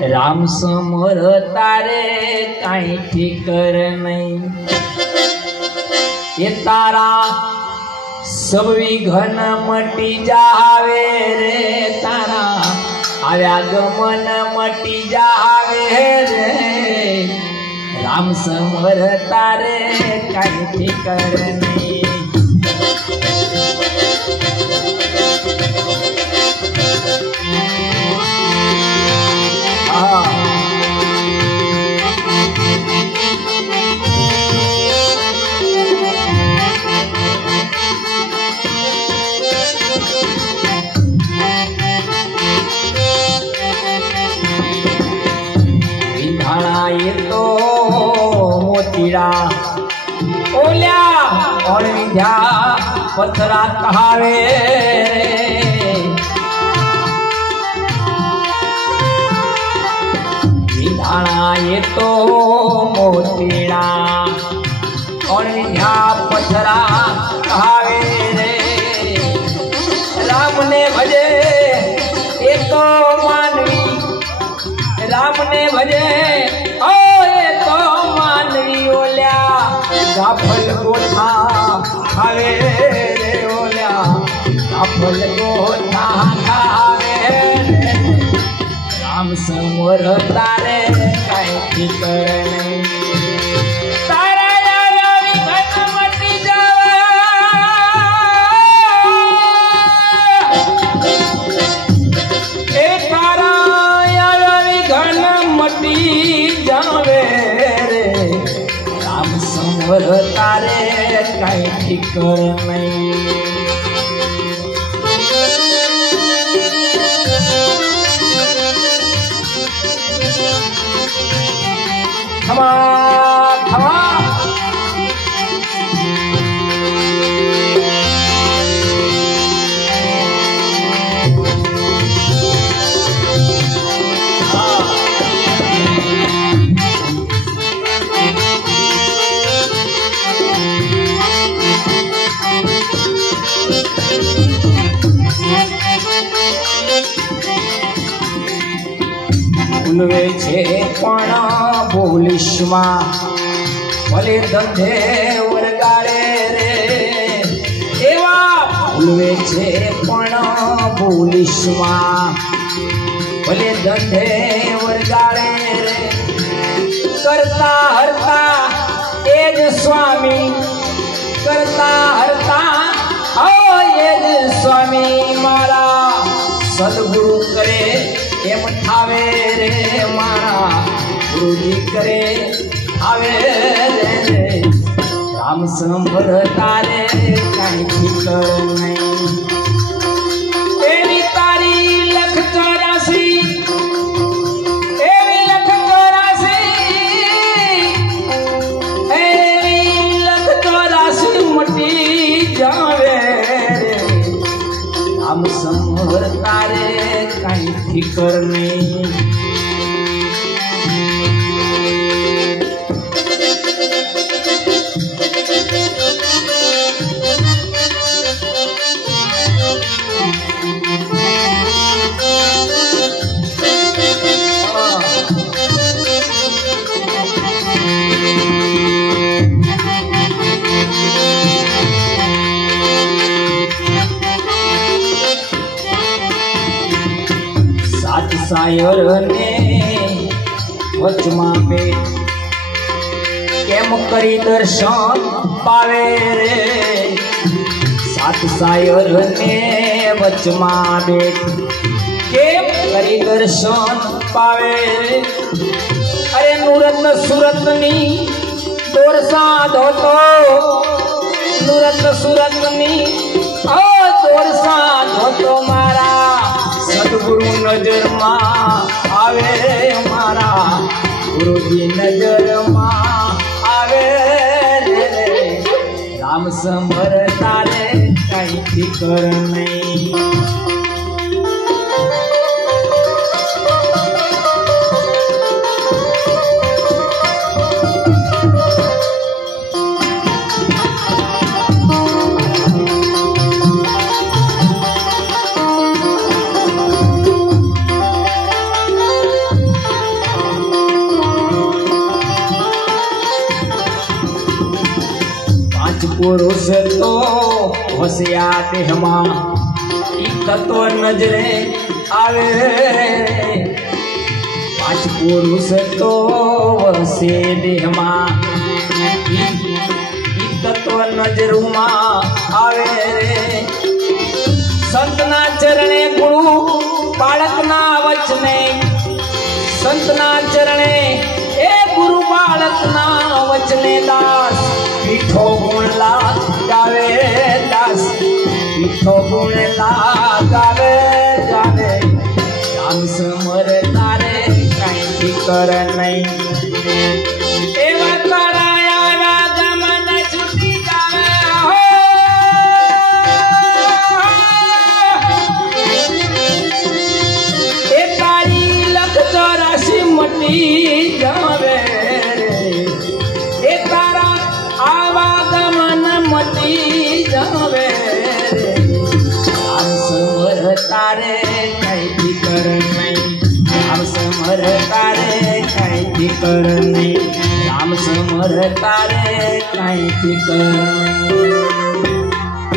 राम समोर तारे काही ठिकर नाही ये तारा सबवी घन मटी जावे रे तारा आव्या गमन मटी जावे रे राम समोर तारे काही ठिकर नाही विंधाळा येतो मोतीडा ओल्या और विंध्या पथरात हावे विंधाळा येतो मोतीडा और विंध्या पथरात हावे रे राम ने भजे एक मानवी राम ने भजे ओ एक मानवी ओल्या गाफल गोठा खावे रे ओल्या गाफल गोठा खावे रे राम समोर तारे काही ठिकर नाही तारा यावी घनमटी जावा ए तारा घनमटी जावे रे राम समोर तारे काही ठिकर नाही खमा खमा उलवे छे पण बोलिशमा भले धंधे वरगाड़े रे एवा उलवे छे पण बोलिशमा भले धंधे वरगाड़े रे करता हरता एज स्वामी करता हरता ओ एज स्वामी मारा सद्गुरु करे एम ठावे रे मारा गुरुजी करे आवे रे राम समोर तारे काही ठिकर नाही एवी तारी लख 84 एवी लख 84 एवी लख 84 मटी जावे रे राम समोर तारे काही ठिकर नाही सायर ने वचमा पे केम करी दर्शन पावे रे सात सायर ने वचमा बेट केम करी दर्शन पावे रे अरे नूरत्न सुरतनी दोरसा धोतो नूरत्न सुरतनी ओ दोरसा धोतो मारा सद्गुरु नजर मा आवे मारा गुरुजी नजर मा आवे रे राम समोर तारे काही ठिकर नाही पुरुष तो वस्या देहमा तो नजरे आवे। पांच पुरुष तो वसे देहमा तो नजरूमा आवे रे। संतना चरणे गुरु बालकना वचने, संतना चरणे ए गुरु बालकना वचने दास मीठो गुण ला गावे दास मीठो गुण ला गावे जाने। राम समर तारे कहीं फिकर नहीं एवा तारा आया गमन छुटी जावे हो। ए तारी लख चौरासी मटी जावे ए तारा आवागमन मटी जावे। राम समर तारे कहीं फिकर नहीं, राम समर तारे कहीं फिकर नहीं, राम समर तारे कहीं फिकर नहीं।